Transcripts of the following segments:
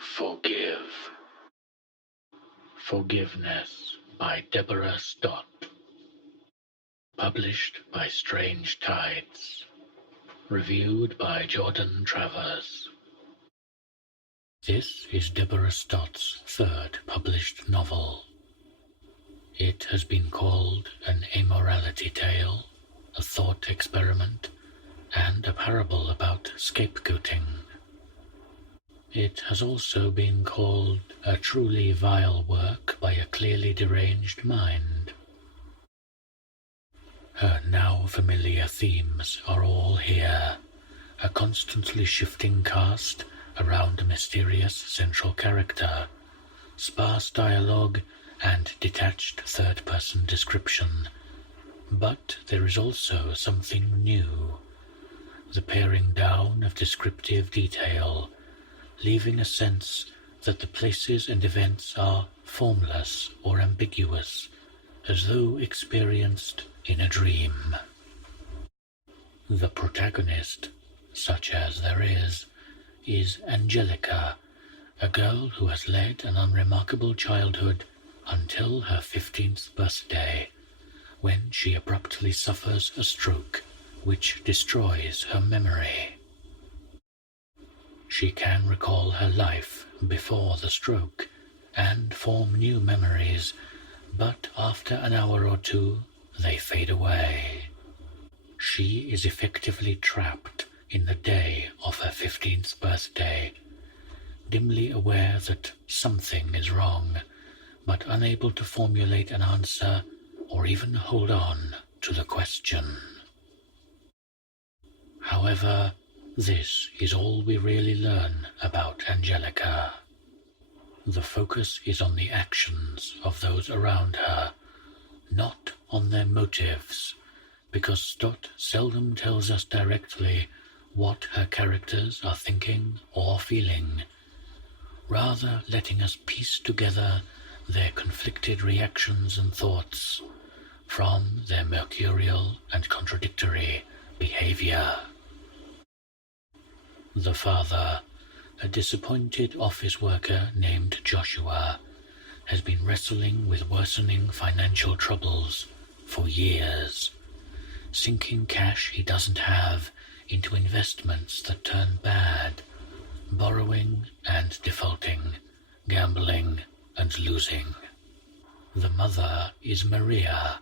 Forgive. Forgiveness by Deborah Stott. Published by Strange Tides. Reviewed by Jordan Travers. This is Deborah Stott's third published novel. It has been called an amorality tale, a thought experiment, and a parable about scapegoating. It has also been called a truly vile work by a clearly deranged mind. Her now familiar themes are all here, a constantly shifting cast around a mysterious central character, sparse dialogue, and detached third-person description. But there is also something new, the paring down of descriptive detail, leaving a sense that the places and events are formless or ambiguous, as though experienced in a dream. The protagonist, such as there is Angelica, a girl who has led an unremarkable childhood until her 15th birthday, when she abruptly suffers a stroke which destroys her memory. She can recall her life before the stroke and form new memories, but after an hour or two they fade away. She is effectively trapped in the day of her 15th birthday, dimly aware that something is wrong, but unable to formulate an answer or even hold on to the question. However, this is all we really learn about Angelica. The focus is on the actions of those around her, not on their motives, because Stott seldom tells us directly what her characters are thinking or feeling, rather letting us piece together their conflicted reactions and thoughts from their mercurial and contradictory behavior. The father, a disappointed office worker named Joshua, has been wrestling with worsening financial troubles for years, sinking cash he doesn't have into investments that turn bad, borrowing and defaulting, gambling and losing. The mother is Maria,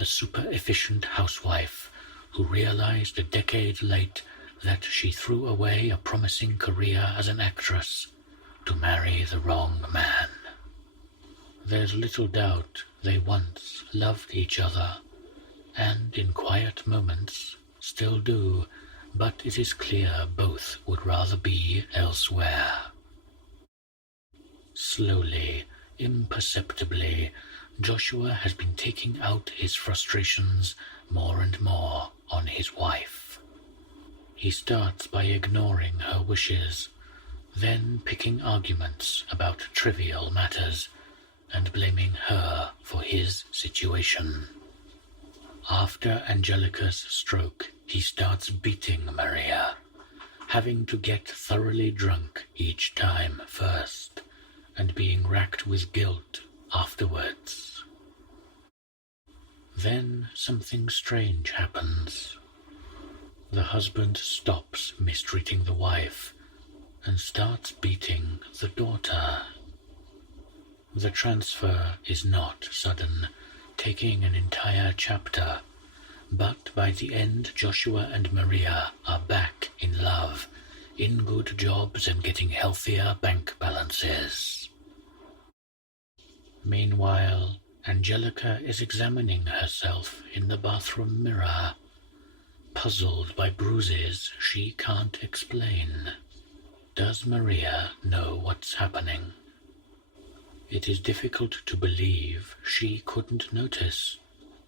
a super-efficient housewife who realized a decade late that she threw away a promising career as an actress to marry the wrong man. There's little doubt they once loved each other, and in quiet moments still do, but it is clear both would rather be elsewhere. Slowly, imperceptibly, Joshua has been taking out his frustrations more and more on his wife. He starts by ignoring her wishes, then picking arguments about trivial matters and blaming her for his situation. After Angelica's stroke, he starts beating Maria, having to get thoroughly drunk each time first, and being racked with guilt afterwards. Then something strange happens. The husband stops mistreating the wife and starts beating the daughter. The transfer is not sudden, taking an entire chapter, but by the end Joshua and Maria are back in love, in good jobs and getting healthier bank balances. Meanwhile, Angelica is examining herself in the bathroom mirror, puzzled by bruises she can't explain. Does Maria know what's happening? It is difficult to believe she couldn't notice,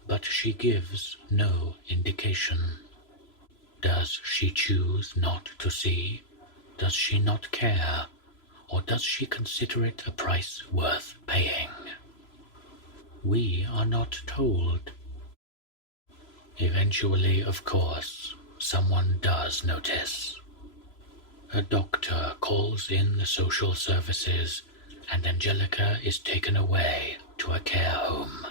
but she gives no indication. Does she choose not to see? Does she not care? Or does she consider it a price worth paying? We are not told. Eventually, of course, someone does notice. a doctor calls in the social services, and Angelica is taken away to a care home.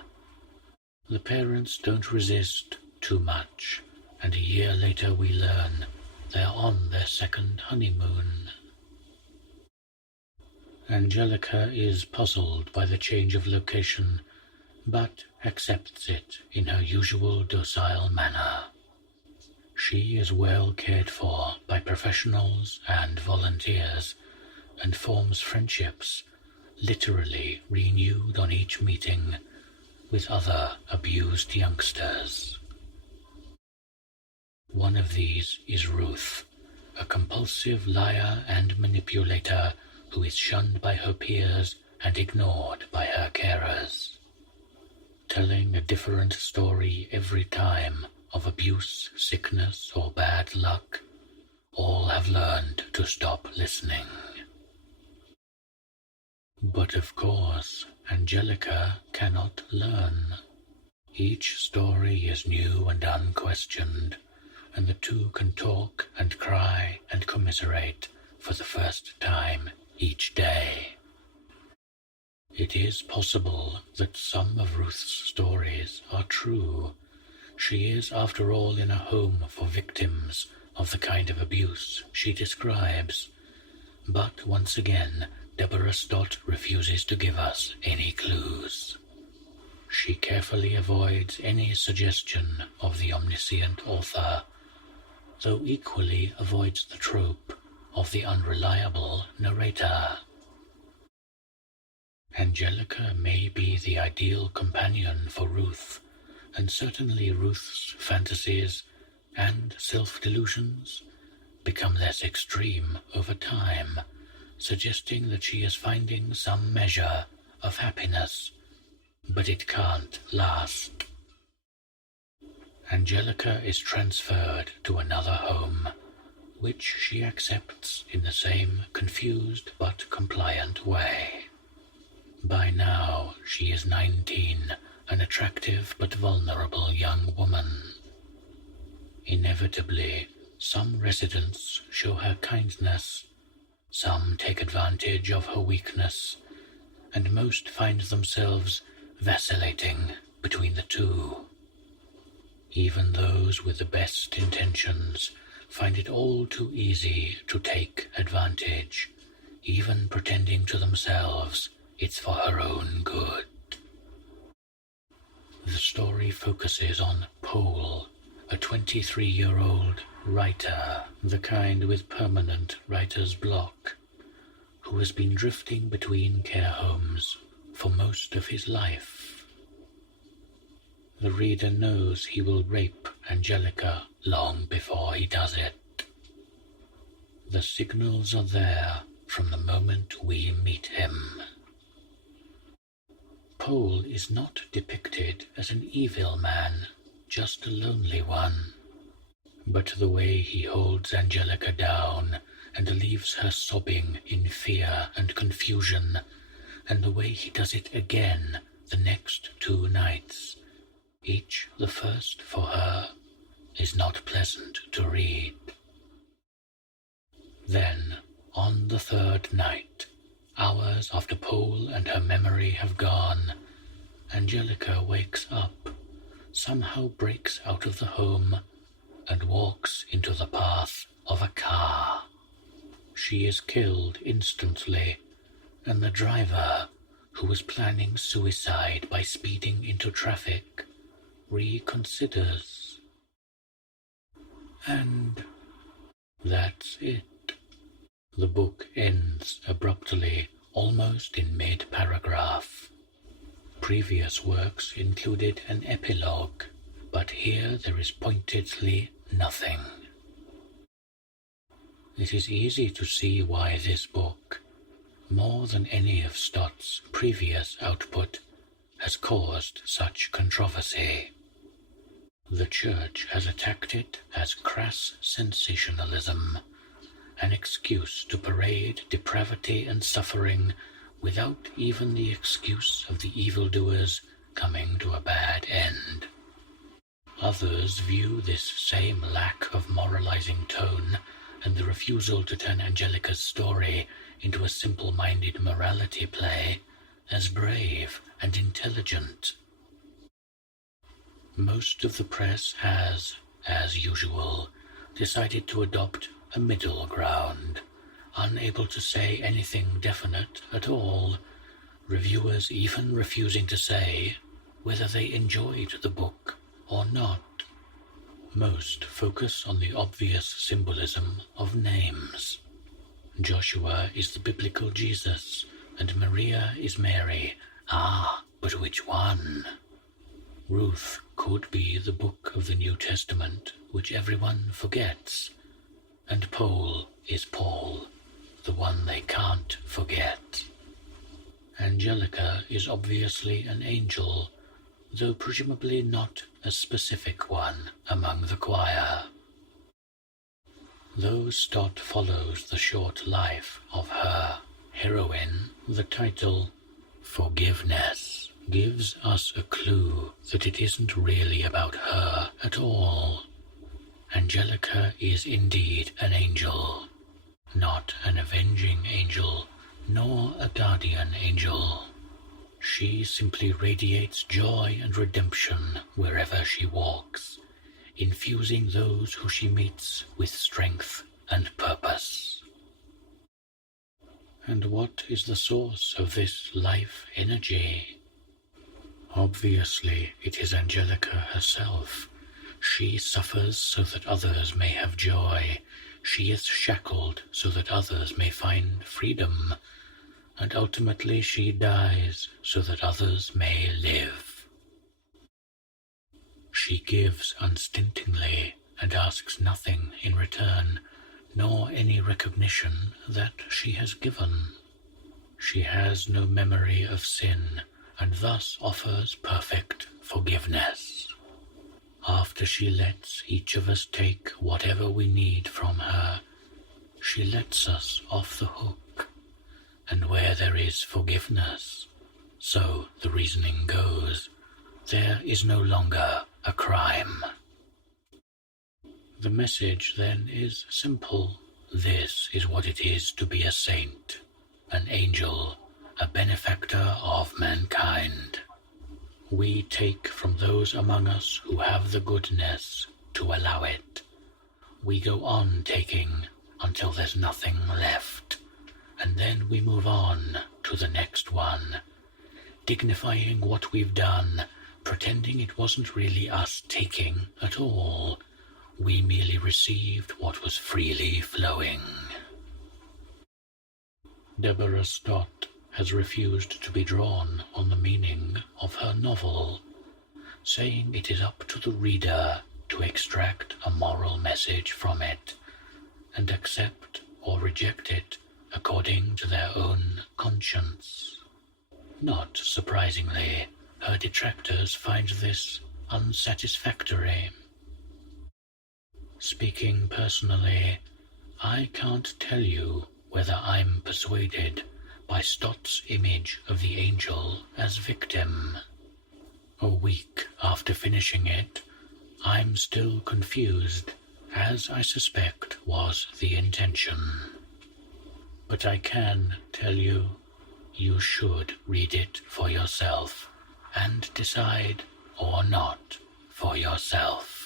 The parents don't resist too much, and a year later we learn they're on their second honeymoon. Angelica is puzzled by the change of location, but accepts it in her usual docile manner. She is well cared for by professionals and volunteers, and forms friendships, literally renewed on each meeting, with other abused youngsters. One of these is Ruth, a compulsive liar and manipulator who is shunned by her peers and ignored by her carers. Telling a different story every time of abuse, sickness, or bad luck, all have learned to stop listening. But of course, Angelica cannot learn. Each story is new and unquestioned, and the two can talk and cry and commiserate for the first time each day. It is possible that some of Ruth's stories are true. She is, after all, in a home for victims of the kind of abuse she describes. But once again, Deborah Stott refuses to give us any clues. She carefully avoids any suggestion of the omniscient author, though equally avoids the trope of the unreliable narrator. Angelica may be the ideal companion for Ruth, and certainly Ruth's fantasies and self-delusions become less extreme over time, suggesting that she is finding some measure of happiness, but it can't last. Angelica is transferred to another home, which she accepts in the same confused but compliant way. By now she is 19, an attractive but vulnerable young woman. Inevitably, some residents show her kindness, some take advantage of her weakness, and most find themselves vacillating between the two. Even those with the best intentions find it all too easy to take advantage, even pretending to themselves it's for her own good. The story focuses on Paul, a 23-year-old writer, the kind with permanent writer's block, who has been drifting between care homes for most of his life. The reader knows he will rape Angelica long before he does it. The signals are there from the moment we meet him. Paul is not depicted as an evil man, just a lonely one. But the way he holds Angelica down and leaves her sobbing in fear and confusion, and the way he does it again the next 2 nights, each the first for her, is not pleasant to read. Then, on the 3rd night, hours after Paul and her memory have gone, Angelica wakes up, somehow breaks out of the home, and walks into the path of a car. She is killed instantly, and the driver, who was planning suicide by speeding into traffic, reconsiders. And that's it. The book ends abruptly, almost in mid-paragraph. Previous works included an epilogue, but here there is pointedly nothing. It is easy to see why this book, more than any of Stott's previous output, has caused such controversy. The Church has attacked it as crass sensationalism, an excuse to parade depravity and suffering without even the excuse of the evildoers coming to a bad end. Others view this same lack of moralizing tone and the refusal to turn Angelica's story into a simple-minded morality play as brave and intelligent. Most of the press has, as usual, decided to adopt a middle ground, unable to say anything definite at all, reviewers even refusing to say whether they enjoyed the book or not. Most focus on the obvious symbolism of names. Joshua is the biblical Jesus, and Maria is Mary. Ah, but which one? Ruth could be the book of the New Testament, which everyone forgets, and Paul is Paul, the one they can't forget. Angelica is obviously an angel, though presumably not a specific one among the choir. Though Stott follows the short life of her heroine, the title, Forgiveness, gives us a clue that it isn't really about her at all. Angelica is indeed an angel, not an avenging angel, nor a guardian angel. She simply radiates joy and redemption wherever she walks, infusing those who she meets with strength and purpose. And what is the source of this life energy? Obviously, it is Angelica herself. She suffers so that others may have joy. She is shackled so that others may find freedom. And ultimately she dies so that others may live. She gives unstintingly and asks nothing in return, nor any recognition that she has given. She has no memory of sin, and thus offers perfect forgiveness. After she lets each of us take whatever we need from her, she lets us off the hook. And where there is forgiveness, so the reasoning goes, there is no longer a crime. The message, then, is simple. This is what it is to be a saint, an angel, a benefactor of mankind. We take from those among us who have the goodness to allow it. We go on taking until there's nothing left. And then we move on to the next one, dignifying what we've done, pretending it wasn't really us taking at all. We merely received what was freely flowing. Deborah Stott has refused to be drawn on the meaning of her novel, saying it is up to the reader to extract a moral message from it and accept or reject it according to their own conscience. Not surprisingly, her detractors find this unsatisfactory. Speaking personally, I can't tell you whether I'm persuaded by Stott's image of the angel as victim. A week after finishing it, I'm still confused, as I suspect was the intention. But I can tell you, you should read it for yourself and decide or not for yourself.